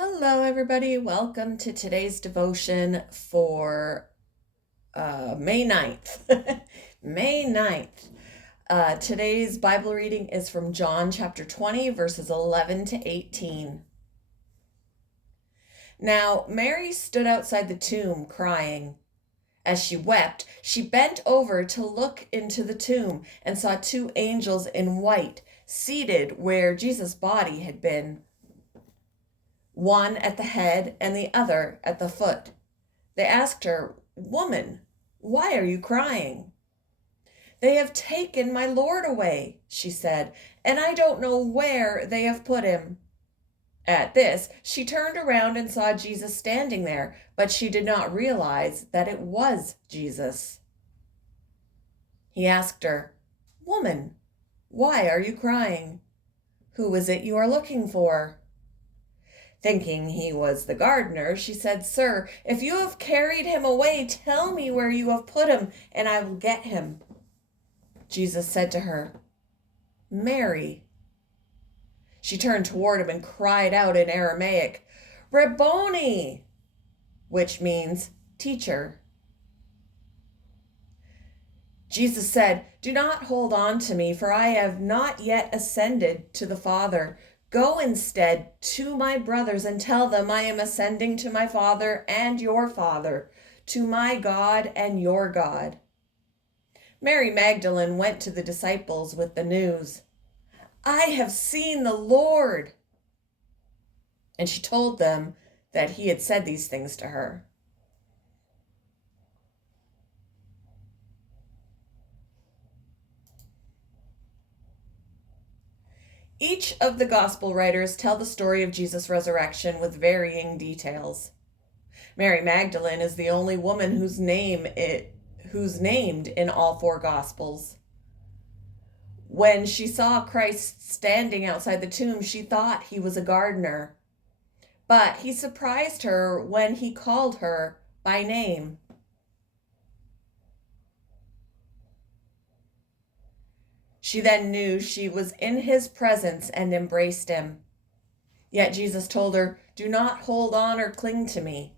Hello, everybody. Welcome to today's devotion for May 9th. May 9th. Today's Bible reading is from John chapter 20, verses 11 to 18. Now, Mary stood outside the tomb crying. As she wept, she bent over to look into the tomb and saw two angels in white seated where Jesus' body had been, one at the head and the other at the foot. They asked her, "Woman, why are you crying?" "They have taken my Lord away," she said, "and I don't know where they have put him." At this, she turned around and saw Jesus standing there, but she did not realize that it was Jesus. He asked her, "Woman, why are you crying? Who is it you are looking for?" Thinking he was the gardener, she said, "Sir, if you have carried him away, tell me where you have put him, and I will get him." Jesus said to her, "Mary." She turned toward him and cried out in Aramaic, "Rabboni," which means teacher. Jesus said, "Do not hold on to me, for I have not yet ascended to the Father. Go instead to my brothers and tell them I am ascending to my Father and your Father, to my God and your God." Mary Magdalene went to the disciples with the news, "I have seen the Lord." And she told them that he had said these things to her. Each of the gospel writers tell the story of Jesus' resurrection with varying details. Mary Magdalene is the only woman who's named in all four gospels. When she saw Christ standing outside the tomb, she thought he was a gardener. But he surprised her when he called her by name. She then knew she was in his presence and embraced him. Yet Jesus told her, "Do not hold on or cling to me."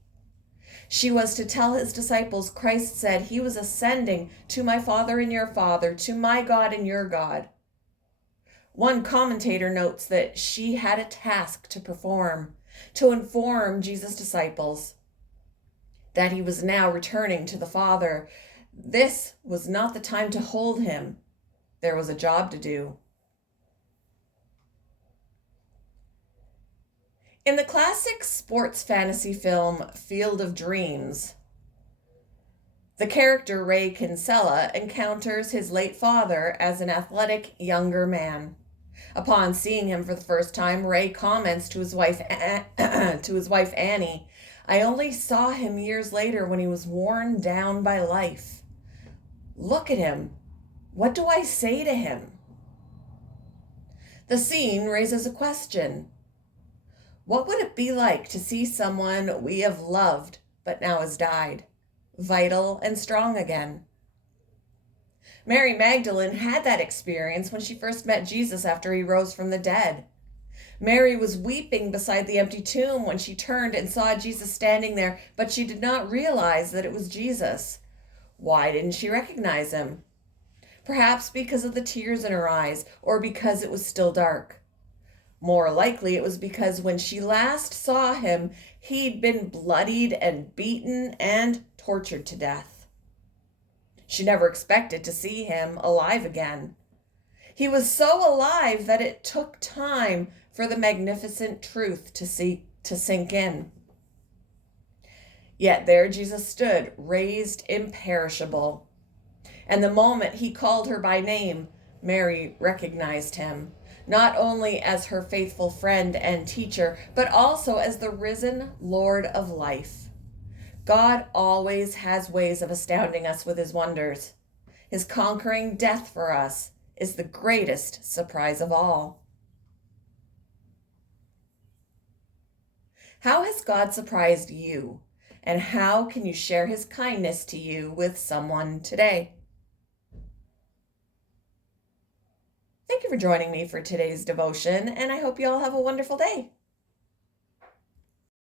She was to tell his disciples Christ said he was ascending to my Father and your Father, to my God and your God. One commentator notes that she had a task to perform, to inform Jesus' disciples that he was now returning to the Father. This was not the time to hold him. There was a job to do. In the classic sports fantasy film Field of Dreams, the character Ray Kinsella encounters his late father as an athletic younger man. Upon seeing him for the first time, Ray comments to his wife Annie, "I only saw him years later when he was worn down by life. Look at him. What do I say to him?" The scene raises a question. What would it be like to see someone we have loved but now has died, vital and strong again? Mary Magdalene had that experience when she first met Jesus after he rose from the dead. Mary was weeping beside the empty tomb when she turned and saw Jesus standing there, but she did not realize that it was Jesus. Why didn't she recognize him? Perhaps because of the tears in her eyes, or because it was still dark. More likely, it was because when she last saw him, he'd been bloodied and beaten and tortured to death. She never expected to see him alive again. He was so alive that it took time for the magnificent truth to sink in. Yet there Jesus stood, raised imperishable. And the moment he called her by name, Mary recognized him, not only as her faithful friend and teacher, but also as the risen Lord of life. God always has ways of astounding us with his wonders. His conquering death for us is the greatest surprise of all. How has God surprised you? And how can you share his kindness to you with someone today? Thank you for joining me for today's devotion, and I hope you all have a wonderful day.